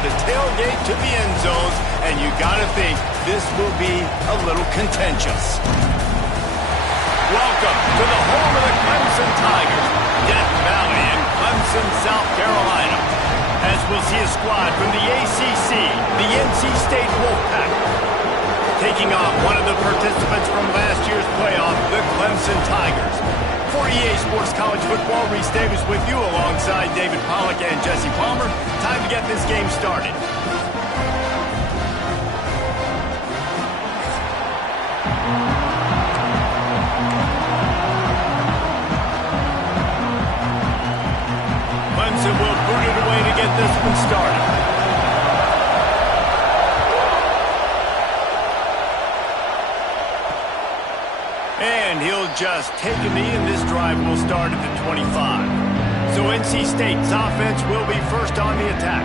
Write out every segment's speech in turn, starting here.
the tailgate to the end zones, and you got to think this will be a little contentious. Welcome to the home of the Clemson Tigers, Death Valley in Clemson, South Carolina. As we'll see a squad from the ACC, the NC State Wolfpack, taking on one of the participants from last year's playoff, the Clemson Tigers. For EA Sports College Football, Reese Davis with you alongside David Pollack and Jesse Palmer. Time to get this game started. Clemson will boot it away to get this one started. And he'll just take a knee, and this drive will start at the 25. So NC State's offense will be first on the attack.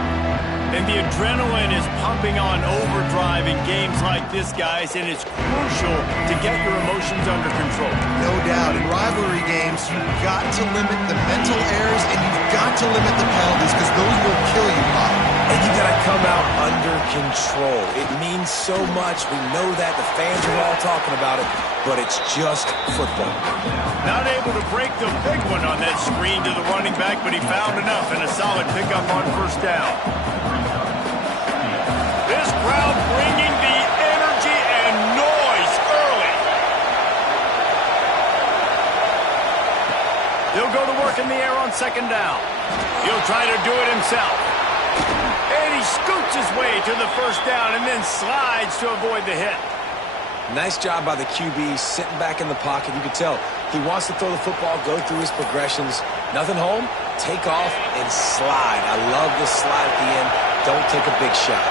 And the adrenaline is pumping on overdrive in games like this, guys, and it's crucial to get your emotions under control. No doubt. In rivalry games, you've got to limit the mental errors, and you've got to limit the penalties because those will kill you, Bob. And you got to come out under control. It means so much. We know that. The fans are all talking about it, but it's just football. Not able to break the big one on that screen to the running back, but he found enough and a solid pickup on first down. This crowd bringing the energy and noise early. He'll go to work in the air on second down. He'll try to do it himself. And he scoots his way to the first down and then slides to avoid the hit. Nice job by the QB sitting back in the pocket. You can tell he wants to throw the football, go through his progressions. Nothing home, take off and slide. I love the slide at the end. Don't take a big shot.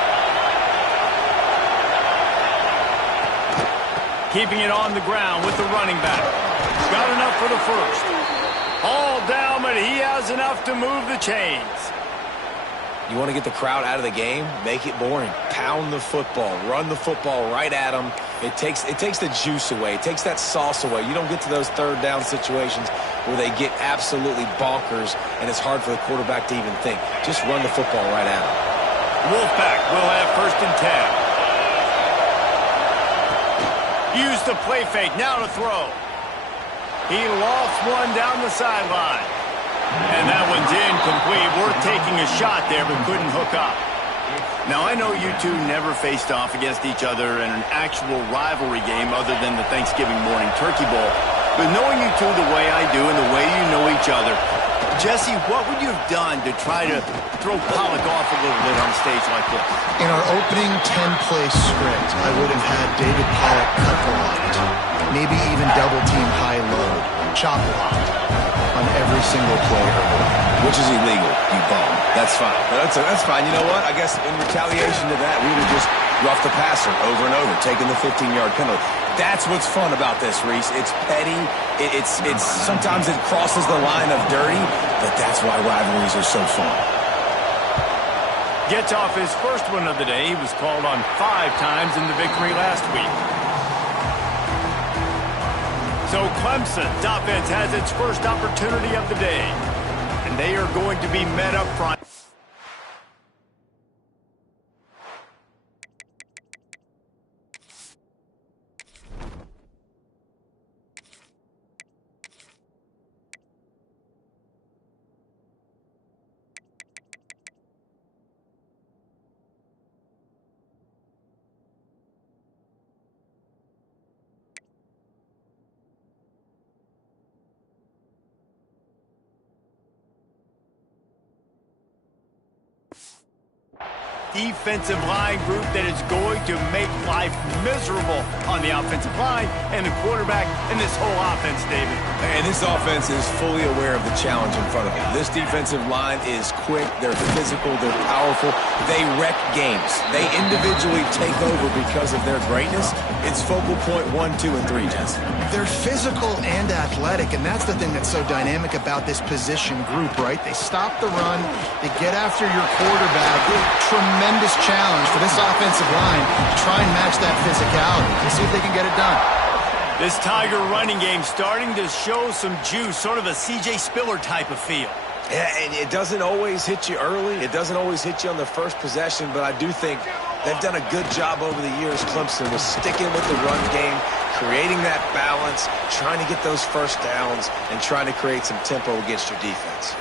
Keeping it on the ground with the running back. Got enough for the first. All down, but he has enough to move the chains. You want to get the crowd out of the game? Make it boring. Pound the football. Run the football right at them. It takes the juice away. It takes that sauce away. You don't get to those third down situations where they get absolutely bonkers, and it's hard for the quarterback to even think. Just run the football right at them. Wolfpack will have first and 10. Use the play fake. Now to throw. He lost one down the sideline. And that one's incomplete. Worth taking a shot there, but couldn't hook up. Now, I know you two never faced off against each other in an actual rivalry game other than the Thanksgiving morning turkey bowl. But knowing you two the way I do and the way you know each other, Jesse, what would you have done to try to throw Pollack off a little bit on a stage like this? In our opening 10-play script, I would have had David Pollack cut blocked, maybe even double-team high-load, chop blocked on every single play early. Which is illegal, you bum. That's fine. That's fine. You know what? I guess in retaliation to that, we would have just roughed the passer over and over, taking the 15-yard penalty. That's what's fun about this, Reese. It's petty. It's sometimes it crosses the line of dirty, but that's why rivalries are so fun. Gets off his first one of the day. He was called on 5 times in the victory last week. So Clemson's offense has its first opportunity of the day, and they are going to be met up front. Defensive line group that is going to make life miserable on the offensive line and the quarterback and this whole offense, David. And this offense is fully aware of the challenge in front of them. This defensive line is quick, they're physical, they're powerful, they wreck games. They individually take over because of their greatness. It's focal point 1, 2, and 3, Jesse. They're physical and athletic, and that's the thing that's so dynamic about this position group, right? They stop the run, they get after your quarterback. Tremendous challenge for this offensive line to try and match that physicality. Let's see if they can get it done. This Tiger running game starting to show some juice, sort of a C.J. Spiller type of feel. Yeah, and it doesn't always hit you early. It doesn't always hit you on the first possession, but I do think they've done a good job over the years, Clemson, with sticking with the run game, creating that balance, trying to get those first downs, and trying to create some tempo against your defense.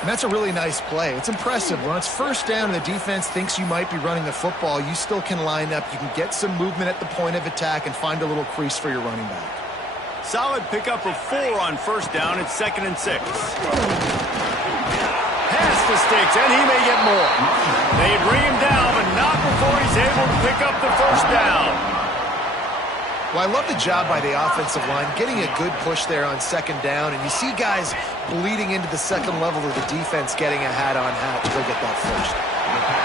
And that's a really nice play. It's impressive. When it's first down and the defense thinks you might be running the football, you still can line up. You can get some movement at the point of attack and find a little crease for your running back. Solid pickup of 4 on first down. It's 2nd and 6. Pass the sticks, and he may get more. They bring him down, but not before he's able to pick up the first down. Well, I love the job by the offensive line, getting a good push there on 2nd down, and you see guys bleeding into the second level of the defense getting a hat-on-hat to go get that first.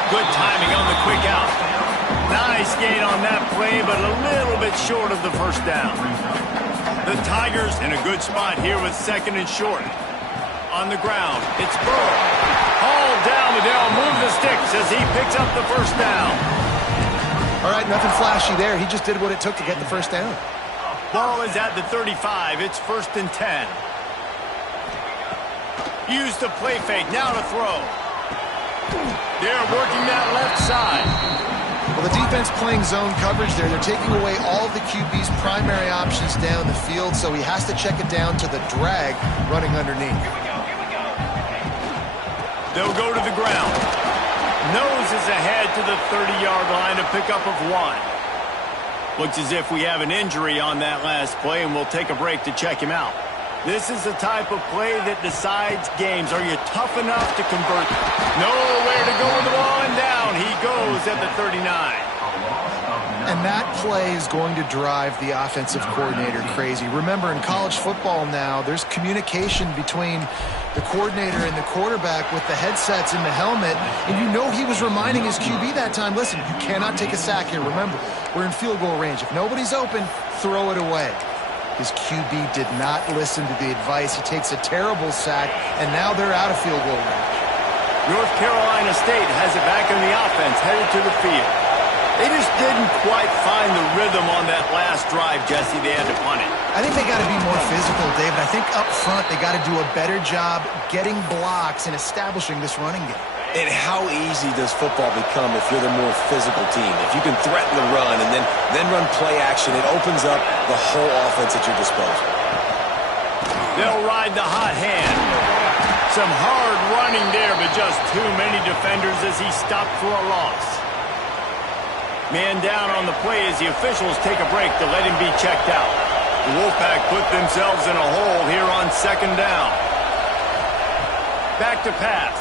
Good timing on the quick out. Nice gain on that play, but a little bit short of the first down. The Tigers in a good spot here with 2nd and short. On the ground, it's Burrow. Hauled down, but they'll move the sticks as he picks up the first down. All right, nothing flashy there. He just did what it took to get the first down. Ball is at the 35. It's 1st and 10. Use the play fake. Now to throw. They're working that left side. Well, the defense playing zone coverage there. They're taking away all of the QB's primary options down the field, so he has to check it down to the drag running underneath. They'll go to the ground. Nose is ahead to the 30-yard line, a pickup of 1. Looks as if we have an injury on that last play, and we'll take a break to check him out. This is the type of play that decides games. Are you tough enough to convert? Nowhere to go with the ball, and down he goes at the 39. And that play is going to drive the offensive coordinator crazy. Remember, in college football now, there's communication between the coordinator and the quarterback with the headsets and the helmet, and you know he was reminding his QB that time, listen, you cannot take a sack here. Remember, we're in field goal range. If nobody's open, throw it away. His QB did not listen to the advice. He takes a terrible sack, and now they're out of field goal range. North Carolina State has it back in the offense, headed to the field. They just didn't quite find the rhythm on that last drive, Jesse. They had to punt it. I think they got to be more physical, David. I think up front they got to do a better job getting blocks and establishing this running game. And how easy does football become if you're the more physical team? If you can threaten the run and then run play action, it opens up the whole offense at your disposal. They'll ride the hot hand. Some hard running there, but just too many defenders as he stopped for a loss. Man down on the play as the officials take a break to let him be checked out. The Wolfpack put themselves in a hole here on 2nd down. Back to pass.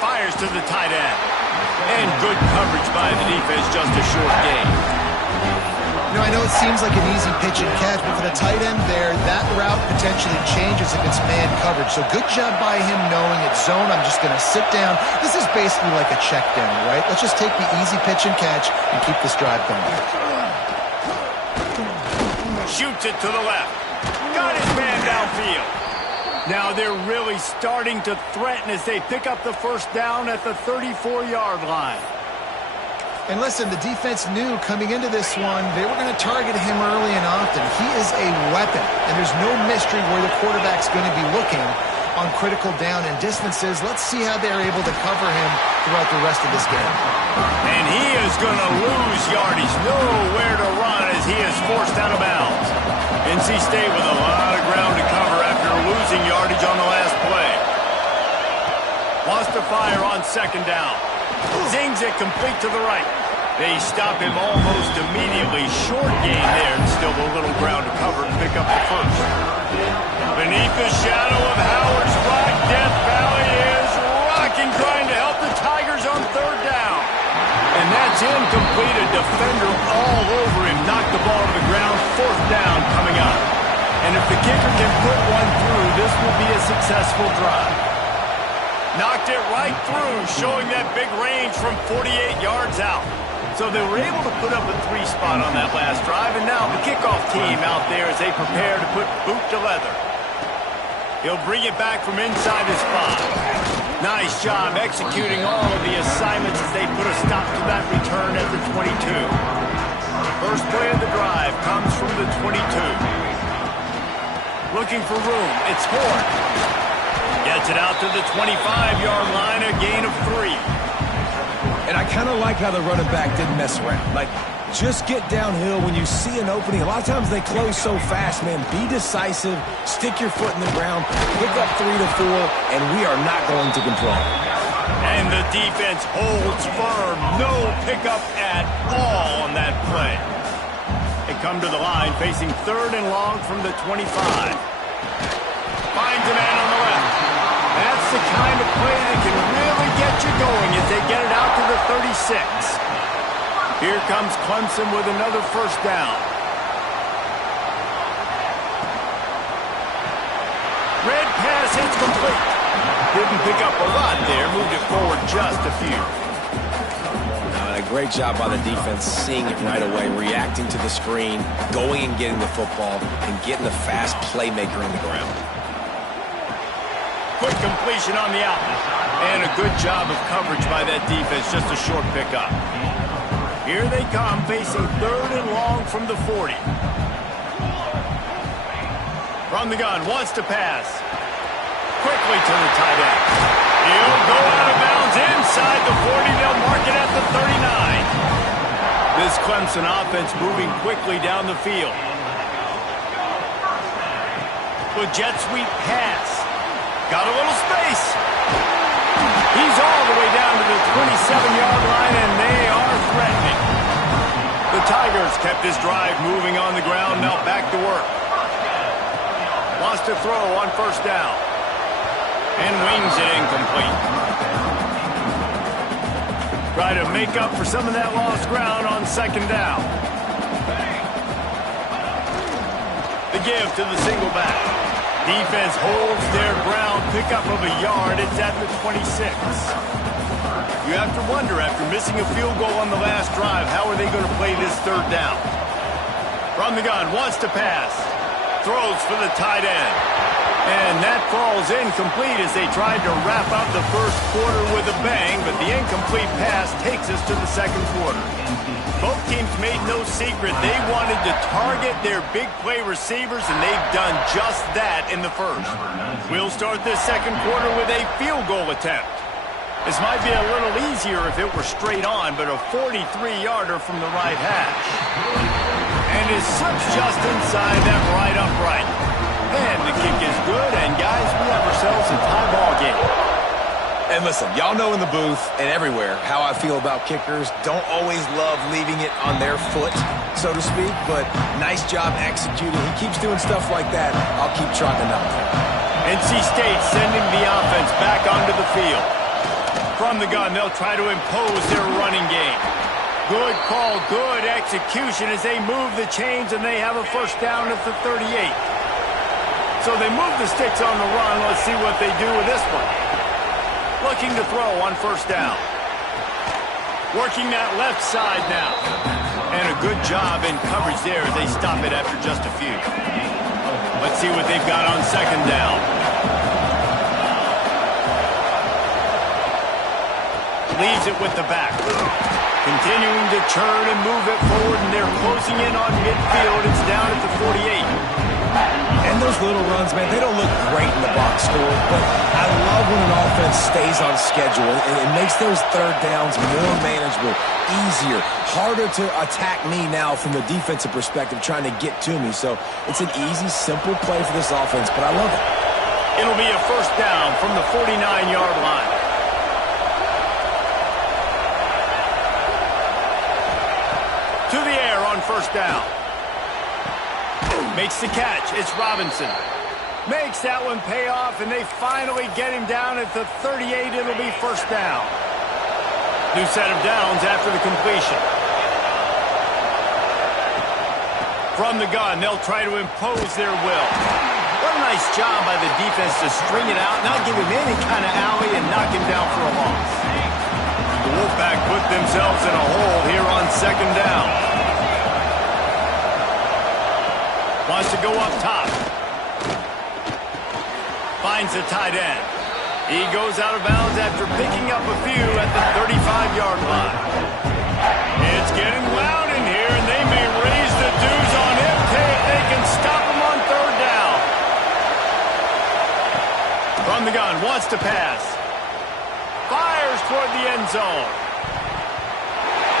Fires to the tight end. And good coverage by the defense, just a short gain. You know, I know it seems like an easy pitch and catch, but for the tight end there, that route potentially changes if it's man coverage. So good job by him knowing it's zone. I'm just going to sit down. This is basically like a check down, right? Let's just take the easy pitch and catch and keep this drive going. Shoots it to the left. Got his man downfield. Now they're really starting to threaten as they pick up the first down at the 34-yard line. And listen, the defense knew coming into this one, they were going to target him early and often. He is a weapon, and there's no mystery where the quarterback's going to be looking on critical down and distances. Let's see how they're able to cover him throughout the rest of this game. And he is going to lose yardage. Nowhere to run as he is forced out of bounds. NC State with a lot of ground to cover after losing yardage on the last play. Wants to fire on 2nd down. Zings it complete to the right. They stop him almost immediately. Short gain there, and still a little ground to cover to pick up the first. Beneath the shadow of Howard's Rock, Death Valley is rocking, trying to help the Tigers on 3rd down. And that's incomplete. A defender all over him. Knocked the ball to the ground. 4th down coming up. And if the kicker can put one through, this will be a successful drive. Knocked it right through, showing that big range from 48 yards out. So they were able to put up a 3 spot on that last drive, and now the kickoff team out there as they prepare to put boot to leather. He'll bring it back from inside his 5. Nice job executing all of the assignments as they put a stop to that return at the 22. First play of the drive comes from the 22. Looking for room, it's Horn. Gets it out to the 25-yard line, a gain of 3. And I kind of like how the running back didn't mess around. Like, just get downhill when you see an opening. A lot of times they close so fast, man. Be decisive, stick your foot in the ground, pick up 3 to 4, and we are not going to control. And the defense holds firm. No pickup at all on that play. They come to the line facing 3rd and long from the 25. Finds a man on the left. That's the kind of play that can really get you going as they get it out to the 36. Here comes Clemson with another first down. Red pass hits complete. Didn't pick up a lot there. Moved it forward just a few. A great job by the defense, seeing it right away, reacting to the screen, going and getting the football, and getting the fast playmaker in the ground. Quick completion on the out. And a good job of coverage by that defense. Just a short pickup. Here they come, facing 3rd and long from the 40. From the gun, wants to pass. Quickly to the tight end. He'll go out of bounds inside the 40. They'll mark it at the 39. This Clemson offense moving quickly down the field. With jet sweep pass. Got a little space. He's all the way down to the 27-yard line, and they are threatening. The Tigers kept this drive moving on the ground. Now back to work. Wants to throw on first down. And wings it incomplete. Try to make up for some of that lost ground on second down. The give to the single back. Defense holds their ground. Pickup of a yard. It's at the 26. You have to wonder, after missing a field goal on the last drive, how are they going to play this 3rd down? From the gun, wants to pass. Throws for the tight end. And that falls incomplete as they tried to wrap up the first quarter with a bang, but the incomplete pass takes us to the second quarter. Both teams made no secret they wanted to target their big play receivers, and they've done just that in the first. We'll start this second quarter with a field goal attempt. This might be a little easier if it were straight on, but a 43-yarder from the right hash. And is slips just inside that right upright. And the kick is good, and guys, we have ourselves a tie ball game. And listen, y'all know in the booth and everywhere how I feel about kickers. Don't always love leaving it on their foot, so to speak, but nice job executing. He keeps doing stuff like that. I'll keep trucking up. NC State sending the offense back onto the field. From the gun, they'll try to impose their running game. Good call, good execution as they move the chains, and they have a first down at the 38. So they move the sticks on the run. Let's see what they do with this one. Looking to throw on first down. Working that left side now. And a good job in coverage there as they stop it after just a few. Let's see what they've got on second down. Leaves it with the back. Continuing to churn and move it forward, and they're closing in on midfield. It's down at the 48. And those little runs, man, they don't look great in the box score, but I love when an offense stays on schedule. It makes those 3rd downs more manageable, easier, harder to attack me now from the defensive perspective trying to get to me. So it's an easy, simple play for this offense, but I love it. It'll be a first down from the 49-yard line. To the air on first down. Makes the catch. It's Robinson. Makes that one pay off, and they finally get him down at the 38. It'll be first down. New set of downs after the completion. From the gun, they'll try to impose their will. What a nice job by the defense to string it out, not give him any kind of alley, and knock him down for a loss. The Wolfpack put themselves in a hole here on second down. Wants to go up top. Finds the tight end. He goes out of bounds after picking up a few at the 35-yard line. It's getting loud in here, and they may raise the dues on him if they can stop him on third down. From the gun, wants to pass. Fires toward the end zone.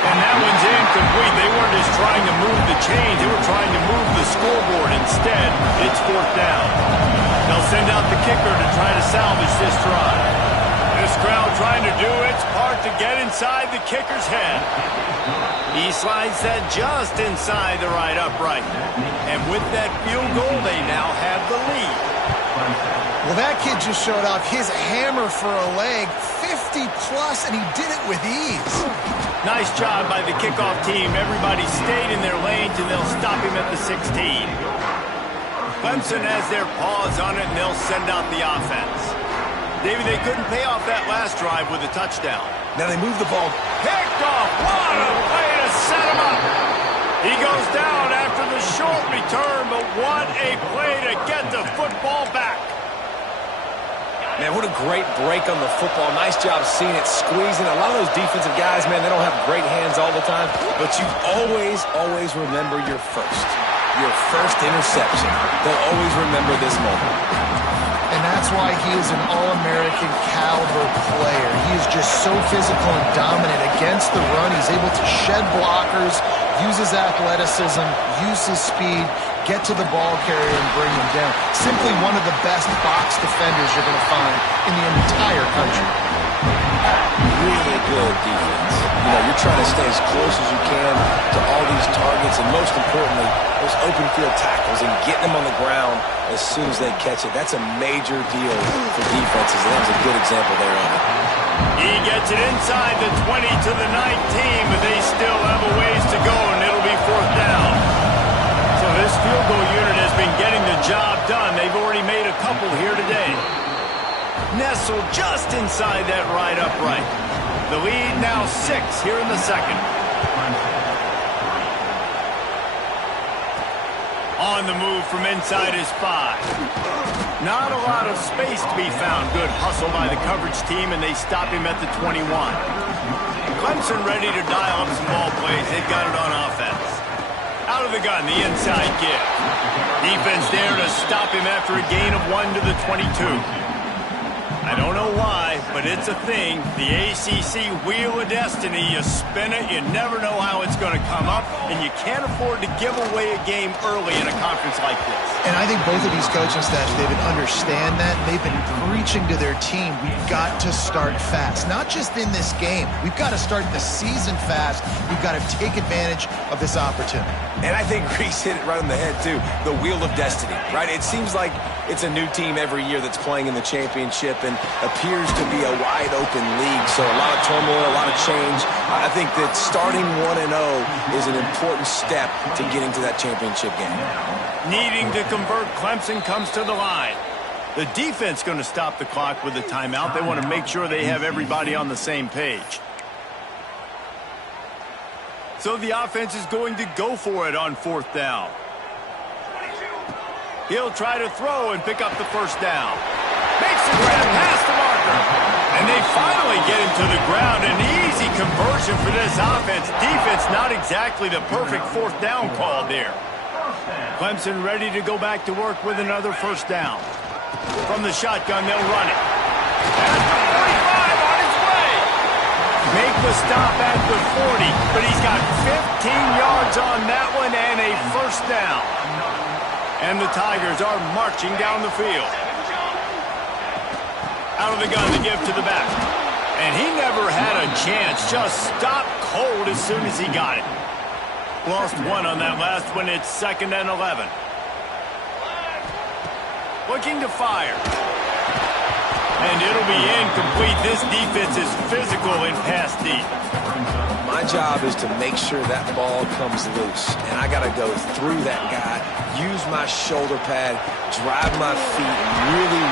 And that one's incomplete. They weren't just trying to move the chains. They were trying to move the scoreboard. Instead, it's 4th down. They'll send out the kicker to try to salvage this drive. This crowd trying to do its part to get inside the kicker's head. He slides that just inside the right upright. And with that field goal, they now have the lead. Well, that kid just showed off his hammer for a leg, 50-plus, and he did it with ease. Nice job by the kickoff team. Everybody stayed in their lanes, and they'll stop him at the 16. Clemson has their paws on it, and they'll send out the offense. David, they couldn't pay off that last drive with a touchdown. Now they move the ball. Picked off. What a way to set him up. He goes down after the short return, but what a play to get the football back. Man, what a great break on the football. Nice job seeing it, squeezing. A lot of those defensive guys, man, they don't have great hands all the time, but you always remember your first interception. They'll always remember this moment. And that's why he is an All-American caliber player. He is just so physical and dominant against the run. He's able to shed blockers, use his athleticism, use his speed, get to the ball carrier and bring him down. Simply one of the best box defenders you're going to find in the entire country. Really good defense. You know, you're trying to stay as close as you can to all these targets, and most importantly, those open field tackles and getting them on the ground as soon as they catch it. That's a major deal for defenses, and that was a good example there of it. He gets it inside the 20 to the 19, but they still have a ways to go, and it'll be 4th down. So this field goal unit has been getting the job done. They've already made a couple here today. Nestled just inside that right upright. The lead now 6 here in the second. On the move from inside his 5. Not a lot of space to be found. Good hustle by the coverage team, and they stop him at the 21. Clemson ready to dial up some ball plays. They've got it on offense. Out of the gun, the inside give. Defense there to stop him after a gain of 1 to the 22. I don't know why, but it's a thing. The ACC Wheel of Destiny, you spin it, you never know how it's going to come up, and you can't afford to give away a game early in a conference like this. And I think both of these coaching staffs, David, understand that. They've been preaching to their team, we've got to start fast. Not just in this game. We've got to start the season fast. We've got to take advantage of this opportunity. And I think Reese hit it right on the head, too. The Wheel of Destiny, right? It seems like it's a new team every year that's playing in the championship and appears to be a wide-open league. So a lot of turmoil, a lot of change. I think that starting 1-0 is an important step to getting to that championship game. Needing to convert, Clemson comes to the line. The defense going to stop the clock with a timeout. They want to make sure they have everybody on the same page. So the offense is going to go for it on 4th down. He'll try to throw and pick up the 1st down. Makes the grab past the marker. And they finally get him to the ground. An easy conversion for this offense. Defense not exactly the perfect 4th down call there. Clemson ready to go back to work with another 1st down. From the shotgun, they'll run it. At the 45 on his way. Make the stop at the 40, but he's got 15 yards on that one and a 1st down. And the Tigers are marching down the field. Out of the gun to give to the back. And he never had a chance. Just stopped cold as soon as he got it. Lost 1 on that last one. It's 2nd and 11. Looking to fire. And it'll be incomplete. This defense is physical in pass deep. My job is to make sure that ball comes loose. And I got to go through that guy, use my shoulder pad, drive my feet, and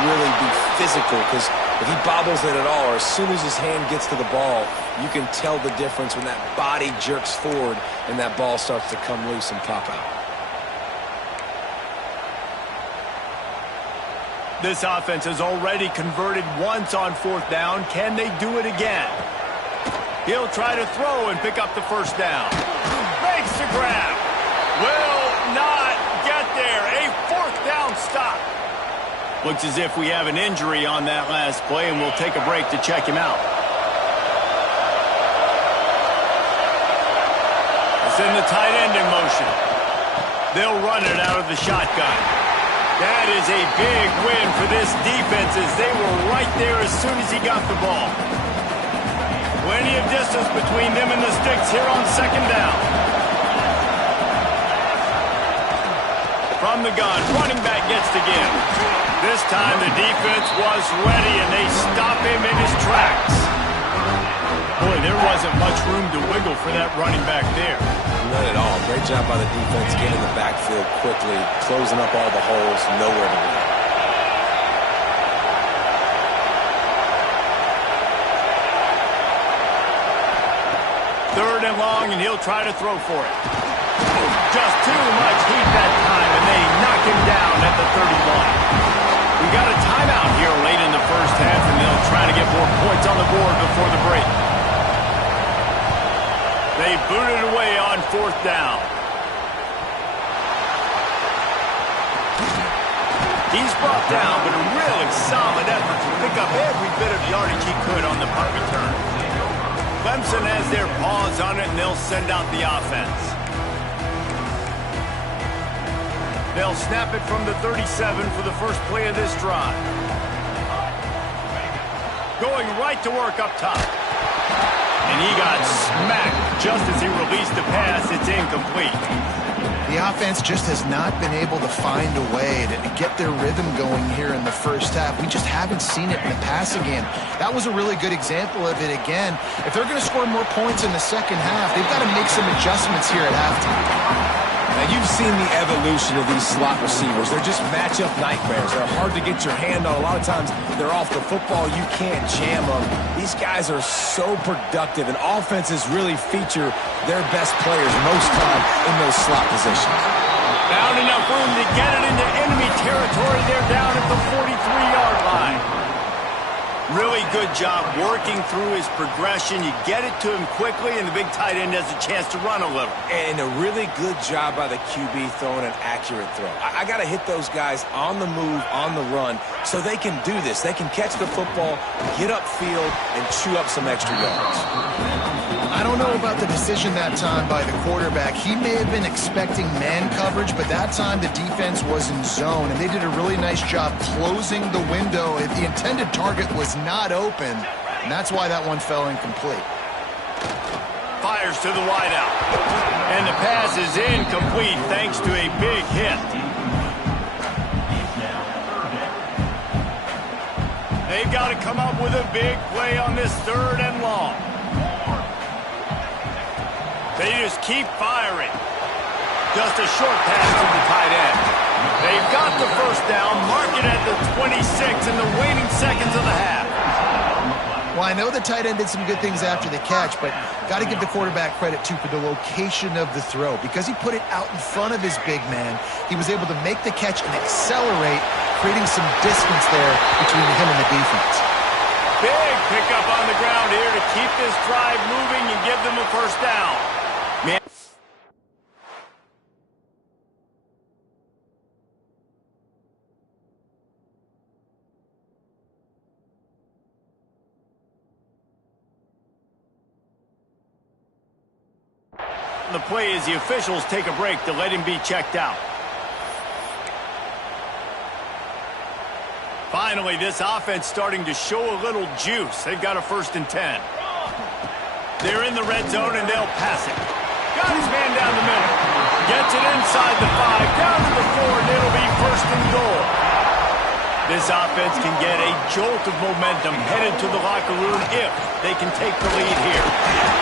really be physical. Because if he bobbles it at all, or as soon as his hand gets to the ball, you can tell the difference when that body jerks forward and that ball starts to come loose and pop out. This offense has already converted once on 4th down. Can they do it again? He'll try to throw and pick up the 1st down. Makes the grab. Will not get there. A 4th down stop. Looks as if we have an injury on that last play, and we'll take a break to check him out. Send the tight end in motion. They'll run it out of the shotgun. That is a big win for this defense as they were right there as soon as he got the ball. Plenty of distance between them and the sticks here on second down. From the gun, running back gets to give. This time the defense was ready and they stop him in his tracks. Boy, there wasn't much room to wiggle for that running back there. Not at all. Great job by the defense getting in the backfield quickly, closing up all the holes, nowhere to go. Third and long, and he'll try to throw for it. Just too much heat that time, and they knock him down at the 31. We got a timeout here late in the first half, and they'll try to get more points on the board before the break. They boot it away on fourth down. He's brought down, but a really solid effort to pick up every bit of yardage he could on the punt return. Clemson has their paws on it, and they'll send out the offense. They'll snap it from the 37 for the first play of this drive. Going right to work up top. And he got smacked just as he released the pass. It's incomplete. The offense just has not been able to find a way to get their rhythm going here in the first half. We just haven't seen it in the passing game. That was a really good example of it again. If they're going to score more points in the second half, they've got to make some adjustments here at halftime. Now, you've seen the evolution of these slot receivers. They're just matchup nightmares. They're hard to get your hand on. A lot of times, they're off the football. You can't jam them. These guys are so productive, and offenses really feature their best players most time in those slot positions. Found enough room to get it into enemy territory. They're down at the 43-yard line. Really good job working through his progression. You get it to him quickly, and the big tight end has a chance to run a little. And a really good job by the QB throwing an accurate throw. I got to hit those guys on the move, on the run, so they can do this. They can catch the football, get upfield, and chew up some extra yards. I don't know about the decision that time by the quarterback. He may have been expecting man coverage, but that time the defense was in zone, and they did a really nice job closing the window. If the intended target was not open, and that's why that one fell incomplete. Fires to the wideout. And the pass is incomplete thanks to a big hit. They've got to come up with a big play on this third and long. They just keep firing. Just a short pass to the tight end. They've got the first down, mark it at the 26 in the waning seconds of the half. Well, I know the tight end did some good things after the catch, but got to give the quarterback credit, too, for the location of the throw. Because he put it out in front of his big man, he was able to make the catch and accelerate, creating some distance there between him and the defense. Big pickup on the ground here to keep this drive moving and give them a first down. Man. The play as the officials take a break to let him be checked out. Finally, this offense starting to show a little juice. They've got a 1st and 10. They're in the red zone, and they'll pass it. Got his man down the middle. Gets it inside the 5, down to the 4, and it'll be 1st and goal. This offense can get a jolt of momentum headed to the locker room if they can take the lead here.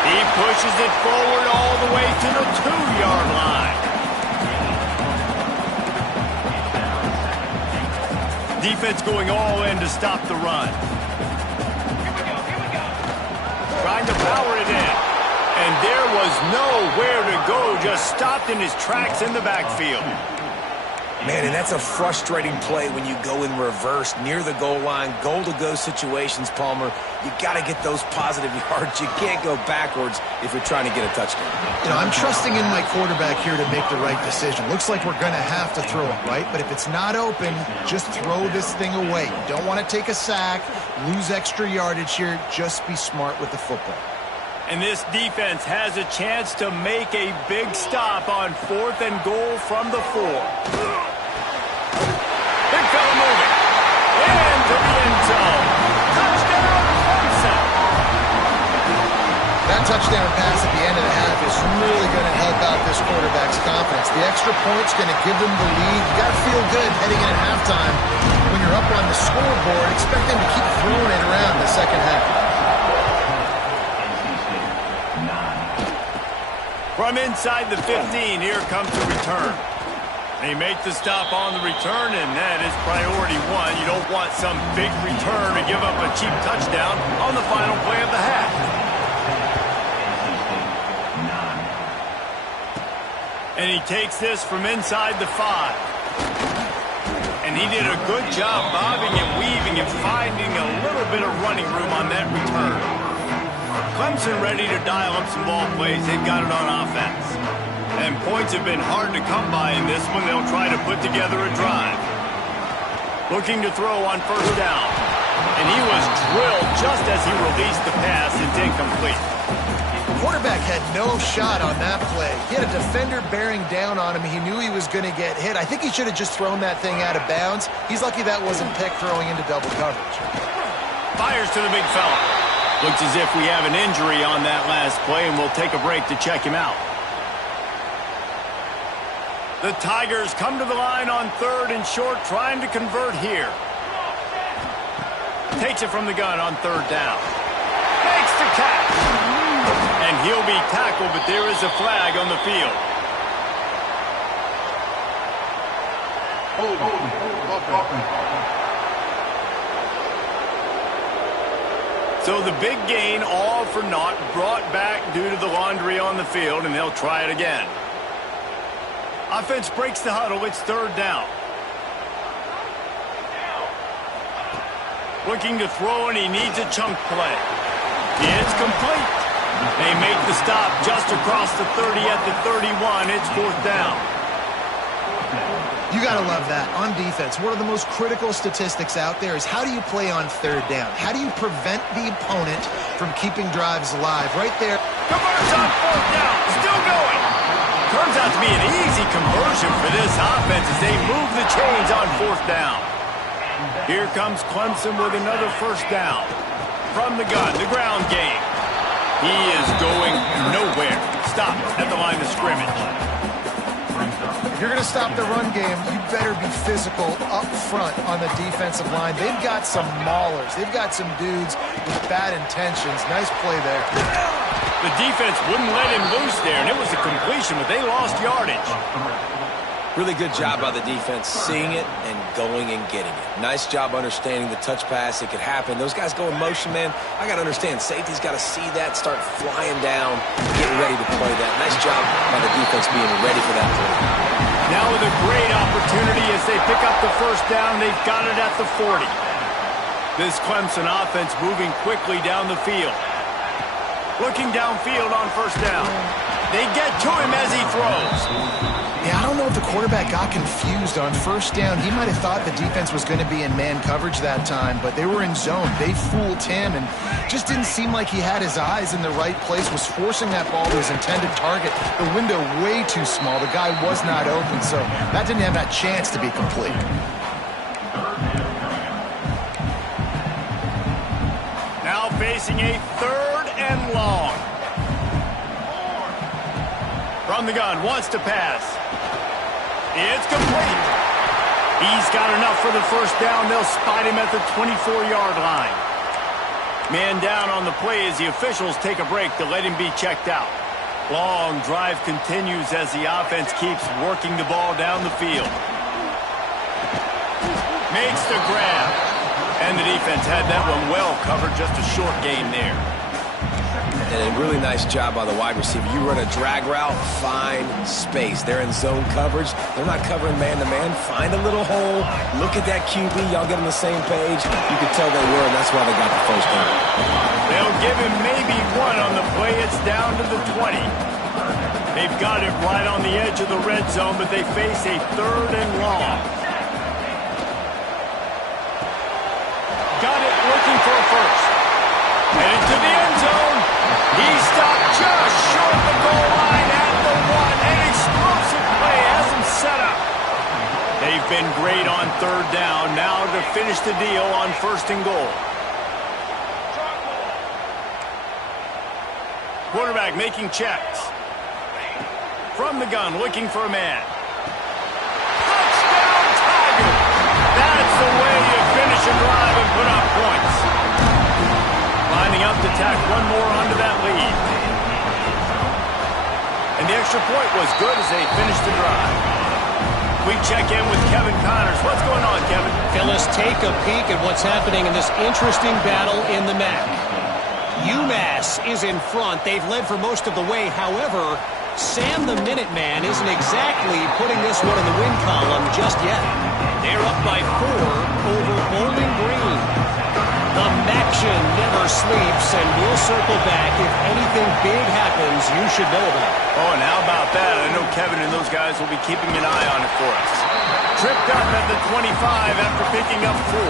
He pushes it forward all the way to the 2-yard line. Defense going all in to stop the run. Trying to power it in. And there was nowhere to go, just stopped in his tracks in the backfield. Man, and that's a frustrating play when you go in reverse near the goal line, goal-to-go situations, Palmer. You got to get those positive yards. You can't go backwards if you're trying to get a touchdown. You know, I'm trusting in my quarterback here to make the right decision. Looks like we're going to have to throw it, right? But if it's not open, just throw this thing away. You don't want to take a sack, lose extra yardage here. Just be smart with the football. And this defense has a chance to make a big stop on 4th and goal from the 4. Big fella moving. Into the end zone. Touchdown, Clemson. That touchdown pass at the end of the half is really going to help out this quarterback's confidence. The extra point's going to give them the lead. You got to feel good heading in at halftime. When you're up on the scoreboard, expect them to keep throwing it around in the second half. From inside the 15, here comes the return. They make the stop on the return, and that is priority 1. You don't want some big return to give up a cheap touchdown on the final play of the half. And he takes this from inside the 5. And he did a good job bobbing and weaving and finding a little bit of running room on that return. Clemson ready to dial up some ball plays. They've got it on offense. And points have been hard to come by in this one. They'll try to put together a drive. Looking to throw on 1st down. And he was drilled just as he released the pass. It's incomplete. The quarterback had no shot on that play. He had a defender bearing down on him. He knew he was going to get hit. I think he should have just thrown that thing out of bounds. He's lucky that wasn't picked throwing into double coverage. Fires to the big fella. Looks as if we have an injury on that last play, and we'll take a break to check him out. The Tigers come to the line on 3rd and short, trying to convert here. Takes it from the gun on 3rd down. Makes the catch. And he'll be tackled, but there is a flag on the field. So the big gain, all for naught, brought back due to the laundry on the field, and they'll try it again. Offense breaks the huddle. It's 3rd down. Looking to throw, and he needs a chunk play. It's complete. They make the stop just across the 30 at the 31. It's 4th down. You got to love that. On defense, one of the most critical statistics out there is how do you play on 3rd down? How do you prevent the opponent from keeping drives alive? Right there. Converts on 4th down. Still going. Turns out to be an easy conversion for this offense as they move the chains on 4th down. Here comes Clemson with another 1st down. From the gun, the ground game. He is going nowhere. Stop at the line of scrimmage. If you're going to stop the run game, you better be physical up front on the defensive line. They've got some maulers. They've got some dudes with bad intentions. Nice play there. The defense wouldn't let him loose there, and it was a completion, but they lost yardage. Really good job by the defense, seeing it and going and getting it. Nice job understanding the touch pass. It could happen. Those guys go in motion, man. I got to understand. Safety's got to see that, start flying down, get ready to play that. Nice job by the defense being ready for that play. Now with a great opportunity as they pick up the 1st down. They've got it at the 40. This Clemson offense moving quickly down the field. Looking downfield on 1st down. They get to him as he throws. Yeah, I don't know if the quarterback got confused on 1st down. He might have thought the defense was going to be in man coverage that time, but they were in zone. They fooled him and just didn't seem like he had his eyes in the right place, was forcing that ball to his intended target. The window way too small. The guy was not open, so that didn't have that chance to be complete. Now facing a 3rd and long. From the gun, wants to pass. It's complete. He's got enough for the 1st down. They'll spot him at the 24-yard line. Man down on the play as the officials take a break to let him be checked out. Long drive continues as the offense keeps working the ball down the field. Makes the grab. And the defense had that one well covered. Just a short gain there. And a really nice job by the wide receiver. You run a drag route, find space. They're in zone coverage. They're not covering man-to-man. Find a little hole. Look at that QB. Y'all get on the same page. You can tell they were, and that's why they got the first down. They'll give him maybe one on the play. It's down to the 20. They've got it right on the edge of the red zone, but they face a 3rd and long. Got it looking for a first. Headed to the end zone. He stopped just short of the goal line at the 1. An explosive play has him set up. They've been great on 3rd down. Now to finish the deal on 1st and goal. Quarterback making checks. From the gun, looking for a man. Touchdown, Tiger! That's the way you finish a drive and put up points. Lining up to tack one more onto that lead. And the extra point was good as they finished the drive. We check in with Kevin Connors. What's going on, Kevin? Fellas, take a peek at what's happening in this interesting battle in the MAC. UMass is in front. They've led for most of the way. However, Sam the Minuteman isn't exactly putting this one in the win column just yet. They're up by 4 over Bowling Green. The Maction never sleeps, and we'll circle back. If anything big happens, you should know about it. Oh, and how about that? I know Kevin and those guys will be keeping an eye on it for us. Tripped up at the 25 after picking up 4.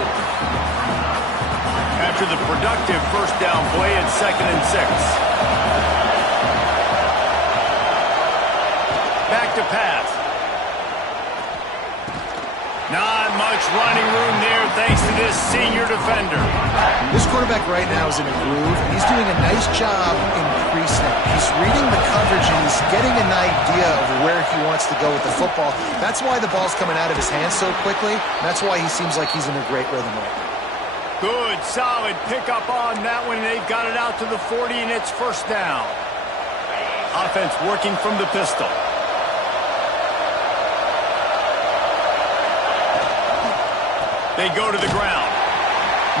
After the productive first down play at 2nd and 6. Back to pass. Not much running room there thanks to this senior defender. This quarterback right now is in a groove, and he's doing a nice job increasing. He's reading the coverage, and he's getting an idea of where he wants to go with the football. That's why the ball's coming out of his hands so quickly. That's why he seems like he's in a great rhythm right now. Good, solid pickup on that one. They've got it out to the 40, and it's 1st down. Offense working from the pistol. They go to the ground.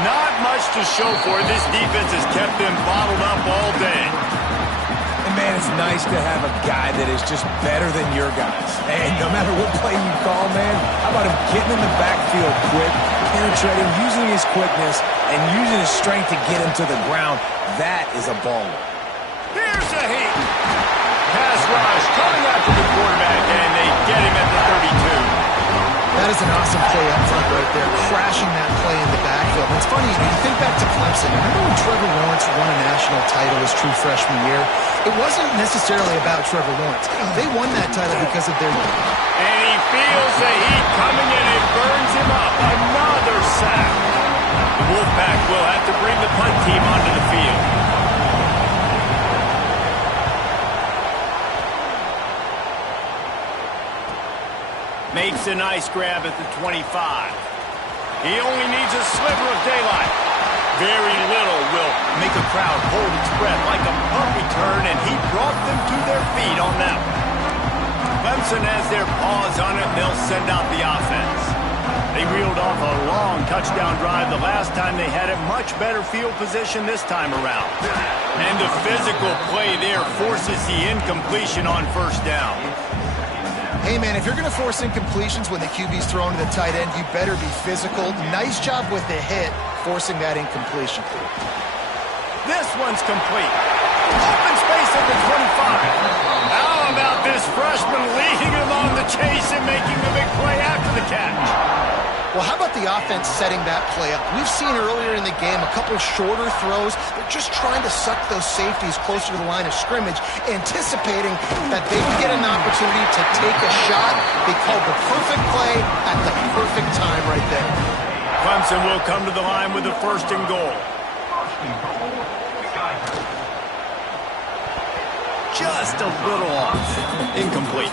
Not much to show for it. This defense has kept them bottled up all day. And, man, it's nice to have a guy that is just better than your guys. And no matter what play you call, man, how about him getting in the backfield quick, penetrating, using his quickness, and using his strength to get him to the ground. That is a baller. Here's a heat. Pass rush coming after the quarterback, and they get him at the 32. That is an awesome play up front right there, crashing that play in the backfield. And it's funny, you think back to Clemson. Remember when Trevor Lawrence won a national title his true freshman year? It wasn't necessarily about Trevor Lawrence. They won that title because of their... And he feels the heat coming in and burns him up. Another sack. The Wolfpack will have to bring the punt team onto the field. Makes a nice grab at the 25. He only needs a sliver of daylight. Very little will make a crowd hold its breath like a punt return, and he brought them to their feet on that one. Clemson has their paws on it. They'll send out the offense. They reeled off a long touchdown drive the last time they had it. Much better field position this time around. And the physical play there forces the incompletion on 1st down. Hey, man, if you're going to force incompletions when the QB's thrown to the tight end, you better be physical. Nice job with the hit, forcing that incompletion. This one's complete. Open space at the 25. How about this freshman leading him on the chase and making the big play after the catch? Well, how about the offense setting that play up? We've seen earlier in the game a couple shorter throws. They're just trying to suck those safeties closer to the line of scrimmage, anticipating that they would get an opportunity to take a shot. They called the perfect play at the perfect time right there. Clemson will come to the line with the 1st and goal. Just a little off. Incomplete.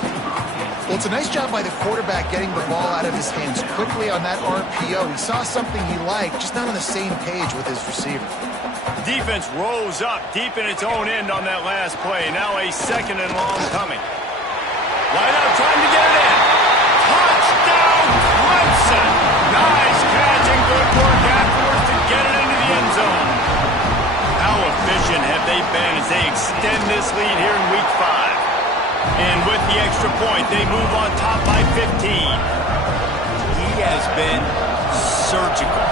Well, it's a nice job by the quarterback getting the ball out of his hands quickly on that RPO. He saw something he liked, just not on the same page with his receiver. Defense rose up deep in its own end on that last play. Now a 2nd and long coming. Wide out, trying to get it in. Touchdown, Clemson! Nice catch and good work afterwards to get it into the end zone. How efficient have they've been as they extend this lead here in Week 5. And with the extra point, they move on top by 15. He has been surgical.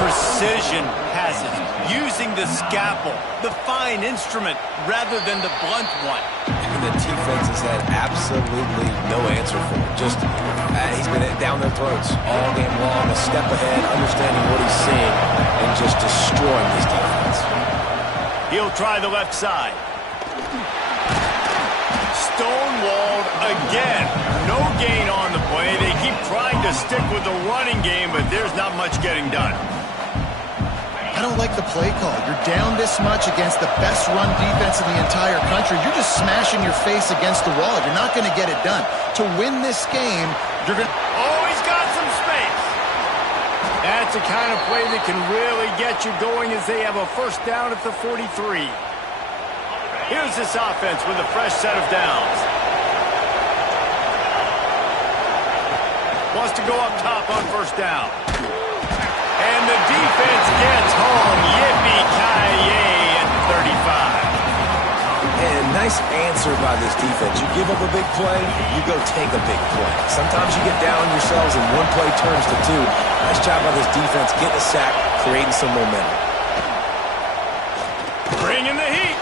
Precision passes, using the scalpel, the fine instrument, rather than the blunt one. And the defense has had absolutely no answer for him. Just, he's been down their throats all game long, a step ahead, understanding what he's seeing, and just destroying this defense. He'll try the left side. Stonewalled again. No gain on the play. They keep trying to stick with the running game, but there's not much getting done. I don't like the play call. You're down this much against the best run defense in the entire country. You're just smashing your face against the wall. You're not going to get it done. To win this game, you're going to... Oh, he's got some space. That's the kind of play that can really get you going as they have a first down at the 43. Here's this offense with a fresh set of downs. Wants to go up top on first down. And the defense gets home. Yippee-ki-yay at the 35. And nice answer by this defense. You give up a big play, you go take a big play. Sometimes you get down yourselves and one play turns to two. Nice job by this defense getting a sack, creating some momentum. Bringing the heat.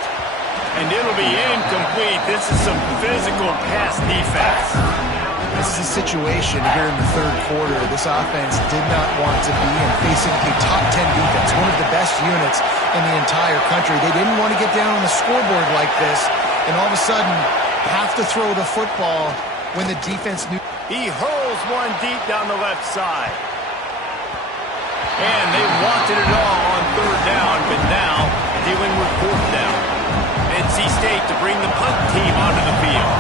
And it'll be incomplete. This is some physical pass defense. This is a situation here in the third quarter this offense did not want to be in, facing a top 10 defense, one of the best units in the entire country. They didn't want to get down on the scoreboard like this, and all of a sudden have to throw the football when the defense knew. He hurls one deep down the left side. And they wanted it all on third down, but now dealing with fourth down. NC State to bring the punt team onto the field.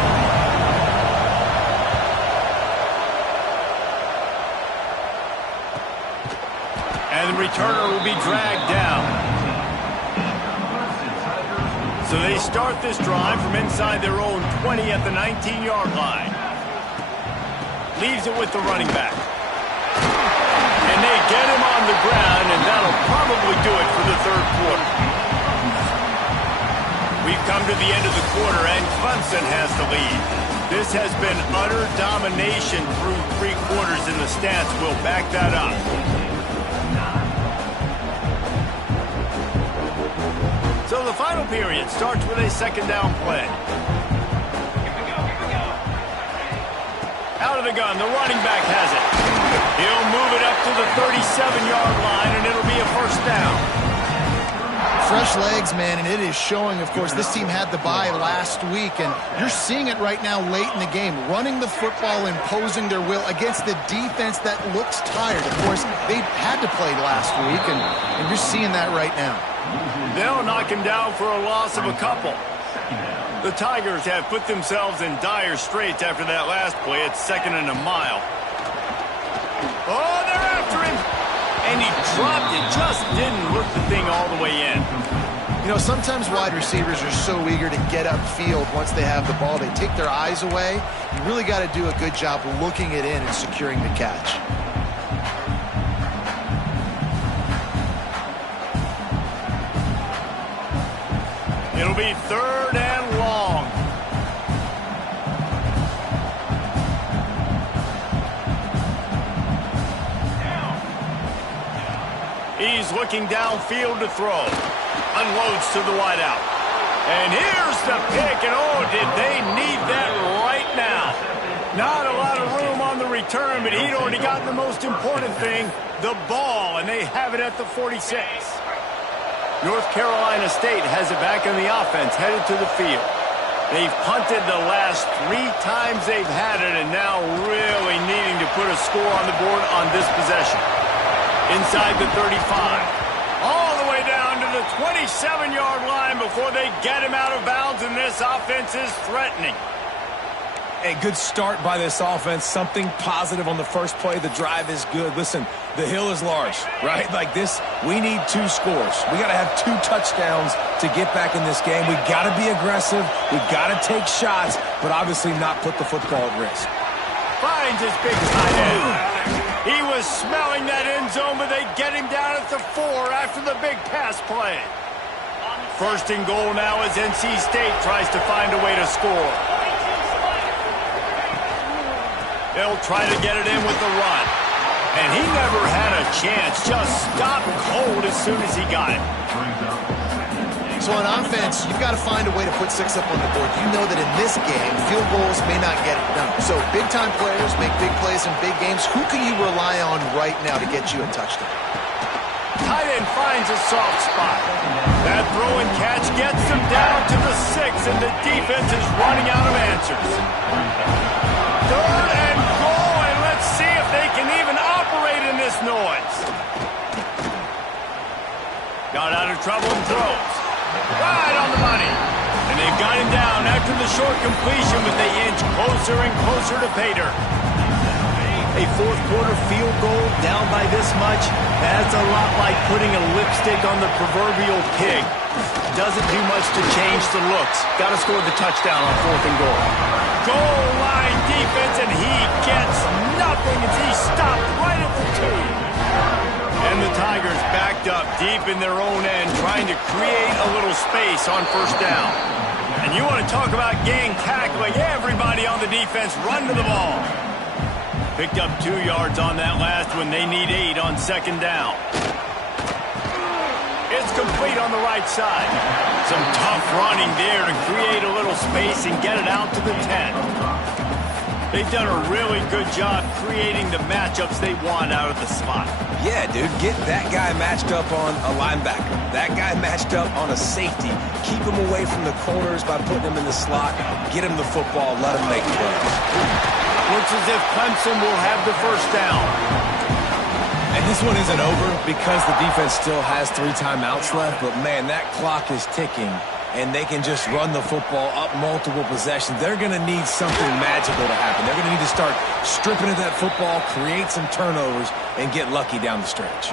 And the returner will be dragged down. So they start this drive from inside their own 20 at the 19-yard line. Leaves it with the running back. And they get him on the ground, and that'll probably do it for the third quarter. We've come to the end of the quarter, and Clemson has the lead. This has been utter domination through three quarters, and the stats will back that up. So the final period starts with a second down play. Out of the gun, the running back has it. He'll move it up to the 37-yard line, and it'll be a first down. Fresh legs, man, and it is showing, of course, this team had the bye last week, and you're seeing it right now late in the game, running the football, imposing their will against the defense that looks tired. Of course, they had to play last week, and you're seeing that right now. They'll knock him down for a loss of a couple. The Tigers have put themselves in dire straits after that last play. It's second and a mile. Oh, they're after him. And he dropped it. Just didn't work the thing all the way in. You know, sometimes wide receivers are so eager to get upfield once they have the ball. They take their eyes away. You really got to do a good job looking it in and securing the catch. It'll be third and long. He's looking downfield to throw. Unloads to the wideout. And here's the pick, and oh, did they need that right now. Not a lot of room on the return, but he'd already gotten the most important thing, the ball, and they have it at the 46. North Carolina State has it back on the offense, headed to the field. They've punted the last 3 times they've had it, and now really needing to put a score on the board on this possession. Inside the 35. All the way down to the 27-yard line before they get him out of bounds, and this offense is threatening. A good start by this offense. Something positive on the first play. The drive is good. Listen, the hill is large, right? Like this, we need 2 scores. We got to have 2 touchdowns to get back in this game. We got to be aggressive. We got to take shots, but obviously not put the football at risk. Finds his big tight end. He was smelling that end zone, but they get him down at the 4 after the big pass play. First and goal now as NC State tries to find a way to score. They'll try to get it in with the run. And he never had a chance. Just stopped cold as soon as he got it. So on offense, you've got to find a way to put 6 up on the board. You know that in this game, field goals may not get it done. So big-time players make big plays in big games. Who can you rely on right now to get you a touchdown? Tight end finds a soft spot. That throw and catch gets them down to the 6, and the defense is running out of answers. Third and goal, and let's see if they can even operate in this noise. Got out of trouble and throws. Right on the money. And they've got him down after the short completion, but they inch closer and closer to pay dirt. A fourth-quarter field goal down by this much, that's a lot like putting a lipstick on the proverbial pig. Doesn't do much to change the looks. Got to score the touchdown on 4th and goal. Goal line defense, and he gets nothing as he stopped right at the 2. And the Tigers backed up deep in their own end, trying to create a little space on first down. And you want to talk about gang tackling, everybody on the defense run to the ball. Picked up 2 yards on that last one. They need 8 on 2nd down. It's complete on the right side. Some tough running there to create a little space and get it out to the 10. They've done a really good job creating the matchups they want out of the slot. Yeah, dude, get that guy matched up on a linebacker. That guy matched up on a safety. Keep him away from the corners by putting him in the slot. Get him the football. Let him make plays. Looks as if Clemson will have the first down. And this one isn't over because the defense still has 3 timeouts left. But, man, that clock is ticking. And they can just run the football up multiple possessions. They're going to need something magical to happen. They're going to need to start stripping at that football, create some turnovers, and get lucky down the stretch.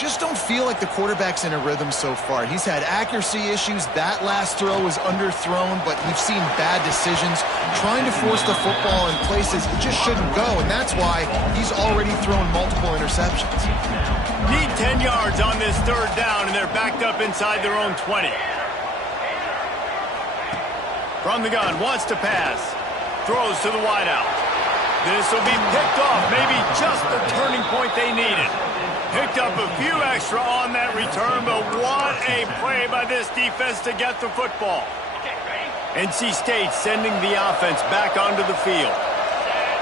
Just don't feel like the quarterback's in a rhythm so far. He's had accuracy issues. That last throw was underthrown, but we've seen bad decisions. Trying to force the football in places it just shouldn't go, and that's why he's already thrown multiple interceptions. Need 10 yards on this 3rd down, and they're backed up inside their own 20. From the gun, wants to pass. Throws to the wideout. This will be picked off, maybe just the turning point they needed. Picked up a few extra on that return, but what a play by this defense to get the football. NC State sending the offense back onto the field.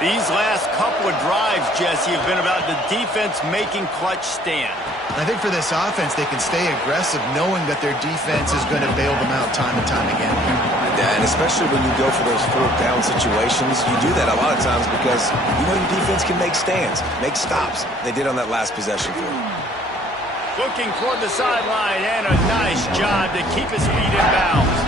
These last couple of drives, Jesse, have been about the defense making clutch stand. I think for this offense, they can stay aggressive knowing that their defense is going to bail them out time and time again. And especially when you go for those 4th down situations, you do that a lot of times because you know your defense can make stands, make stops. They did on that last possession for you. Looking toward the sideline, and a nice job to keep his feet in bounds.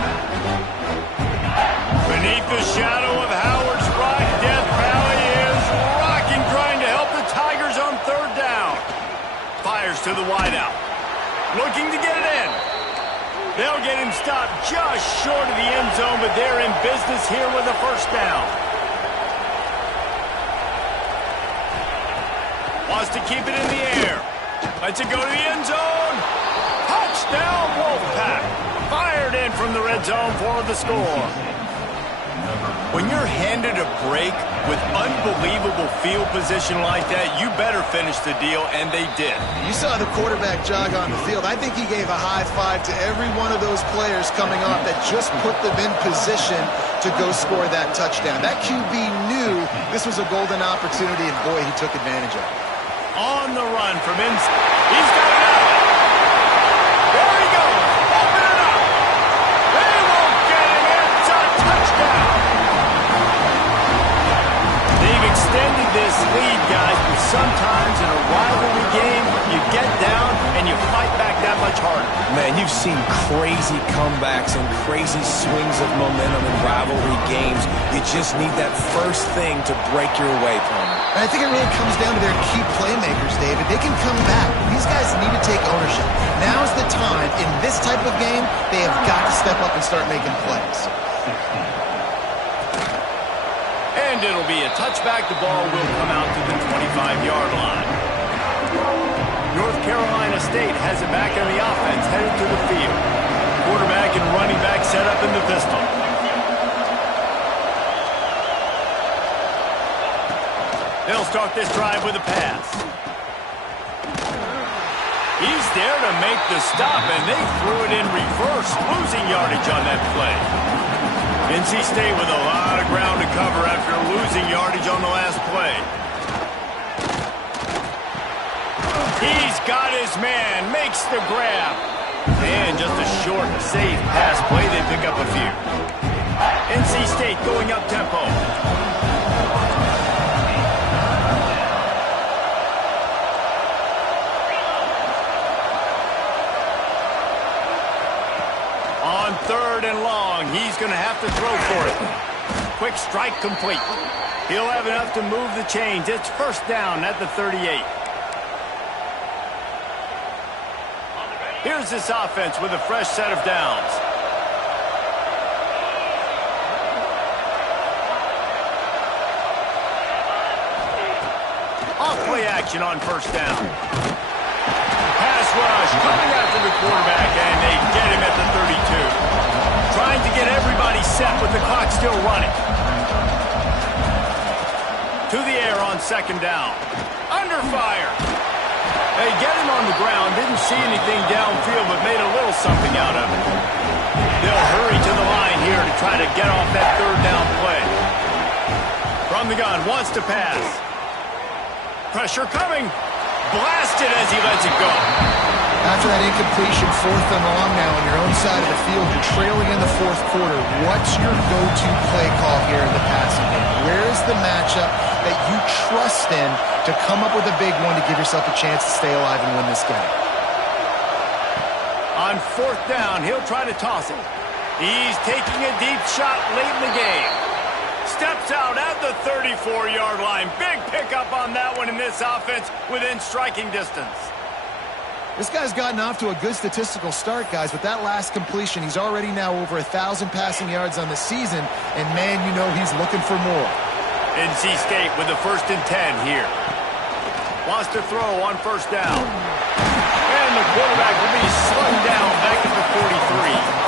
Beneath the shadow of Howard's Rock, Death Valley is rocking, trying to help the Tigers on 3rd down. Fires to the wideout. Looking to get it in. They'll get him stopped just short of the end zone, but they're in business here with a first down. Wants to keep it in the air. Lets it go to the end zone. Touchdown, Wolfpack. Fired in from the red zone for the score. When you're handed a break with unbelievable field position like that, you better finish the deal, and they did. You saw the quarterback jog on the field. I think he gave a high five to every one of those players coming off that just put them in position to go score that touchdown. That QB knew this was a golden opportunity, and boy, he took advantage of it. On the run from inside. He's got it out. There he goes. Open it up. They won't get him. It's a touchdown. They've extended this lead, guys, but sometimes in a rivalry game, you get down and you fight back that much harder. Man, you've seen crazy comebacks and crazy swings of momentum in rivalry games. You just need that first thing to break your way, Palmer. And I think it really comes down to their key playmakers, David. They can come back. These guys need to take ownership. Now's the time. In this type of game, they have got to step up and start making plays. And it'll be a touchback. The ball will come out to the 25-yard line. North Carolina State has it back on the offense, headed to the field. quarterback and running back set up in the pistol. They'll start this drive with a pass. He's there to make the stop, and they threw it in reverse, losing yardage on that play. NC State with a lot of ground to cover after losing yardage on the last play. He's got his man, makes the grab. And just a short, safe pass play, they pick up a few. NC State going up tempo. On 3rd and long, he's going to have to throw for it. Quick strike complete. He'll have enough to move the chains. It's first down at the 38. Here's this offense with a fresh set of downs. Off-play action on first down. Pass rush coming after the quarterback, and they get him at the 32. Trying to get everybody set with the clock still running. To the air on 2nd down. Under fire. They get him on the ground, didn't see anything downfield, but made a little something out of it. They'll hurry to the line here to try to get off that 3rd down play. From the gun, wants to pass. Pressure coming. Blasted as he lets it go. After that incompletion, 4th and long now on your own side of the field, you're trailing in the 4th quarter. What's your go-to play call here in the passing game? Where is the matchup that you trust in to come up with a big one to give yourself a chance to stay alive and win this game? On 4th down, he'll try to toss it. He's taking a deep shot late in the game. Steps out at the 34-yard line. Big pickup on that one in this offense within striking distance. This guy's gotten off to a good statistical start, guys. With that last completion, he's already now over 1,000 passing yards on the season, and man, you know he's looking for more. NC State with the 1st and 10 here. Wants to throw on 1st down. And the quarterback will be slowed down back at the 43.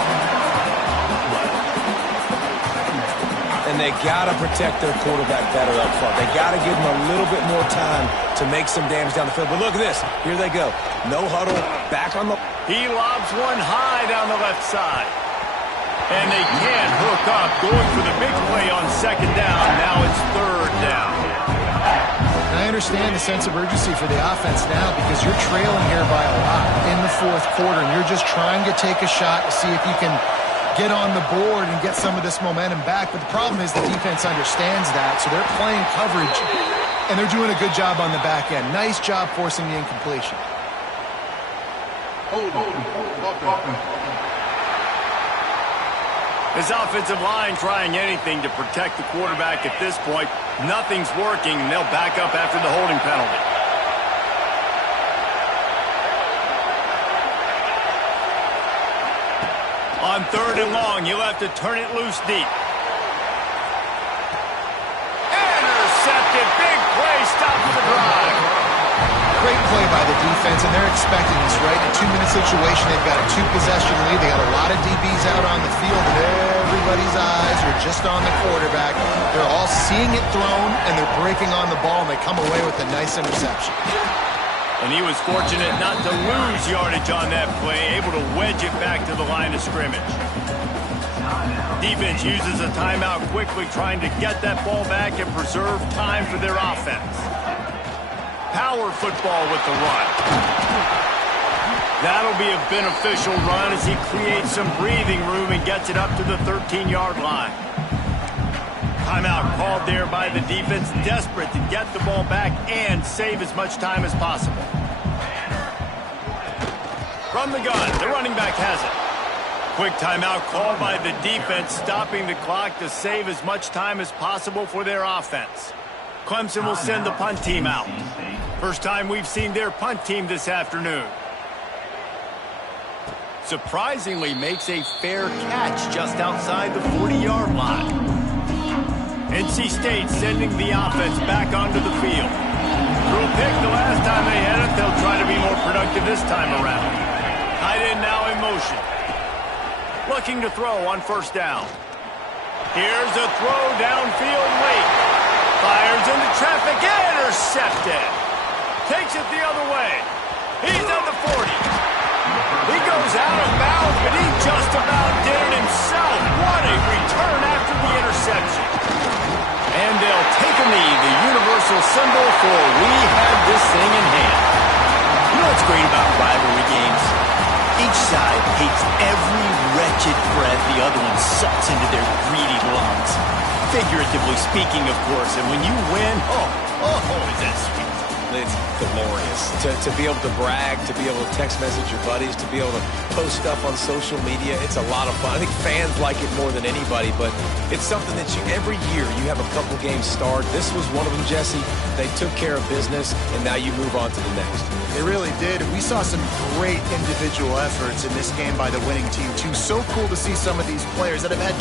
And they got to protect their quarterback better up front. They got to give him a little bit more time to make some damage down the field. But look at this. Here they go. No huddle. Back on the... He lobs one high down the left side. And they can't hook up. Going for the big play on 2nd down. Now it's 3rd down. And I understand the sense of urgency for the offense now because you're trailing here by a lot in the 4th quarter, and you're just trying to take a shot to see if you can get on the board and get some of this momentum back. But the problem is the defense understands that, so they're playing coverage, and they're doing a good job on the back end. Nice job forcing the incompletion. His offensive line trying anything to protect the quarterback at this point. Nothing's working, and they'll back up after the holding penalty. On 3rd and long, you'll have to turn it loose deep. Intercepted. Big play. Stops the drive. Great play by the defense, and they're expecting this, right? In a 2-minute situation, they've got a 2-possession lead. They got a lot of DBs out on the field, and everybody's eyes are just on the quarterback. They're all seeing it thrown, and they're breaking on the ball, and they come away with a nice interception. And he was fortunate not to lose yardage on that play, able to wedge it back to the line of scrimmage. Defense uses a timeout quickly, trying to get that ball back and preserve time for their offense. Power football with the run. That'll be a beneficial run as he creates some breathing room and gets it up to the 13-yard line. Timeout called there by the defense, desperate to get the ball back and save as much time as possible. From the gun, the running back has it. Quick timeout called by the defense, stopping the clock to save as much time as possible for their offense. Clemson will send the punt team out. First time we've seen their punt team this afternoon. Surprisingly makes a fair catch just outside the 40-yard line. NC State sending the offense back onto the field. Threw a pick the last time they had it. They'll try to be more productive this time around. Tight end now in motion. Looking to throw on first down. Here's a throw downfield late. Fires into traffic. Intercepted. Takes it the other way. He's at the 40. He goes out of bounds, but he just about did it himself. What a return after the interception. And they'll take a knee, the universal symbol for we had this thing in hand. You know what's great about rivalry games? Each side hates every wretched breath the other one sucks into their greedy lungs. Figuratively speaking, of course. And when you win, is that sweet. It's glorious. To be able to brag, to be able to text message your buddies, to be able to post stuff on social media, it's a lot of fun. I think fans like it more than anybody, but it's something that every year you have a couple games start. This was one of them, Jesse. They took care of business, and now you move on to the next. They really did. We saw some great individual efforts in this game by the winning team, too. So cool to see some of these players that have had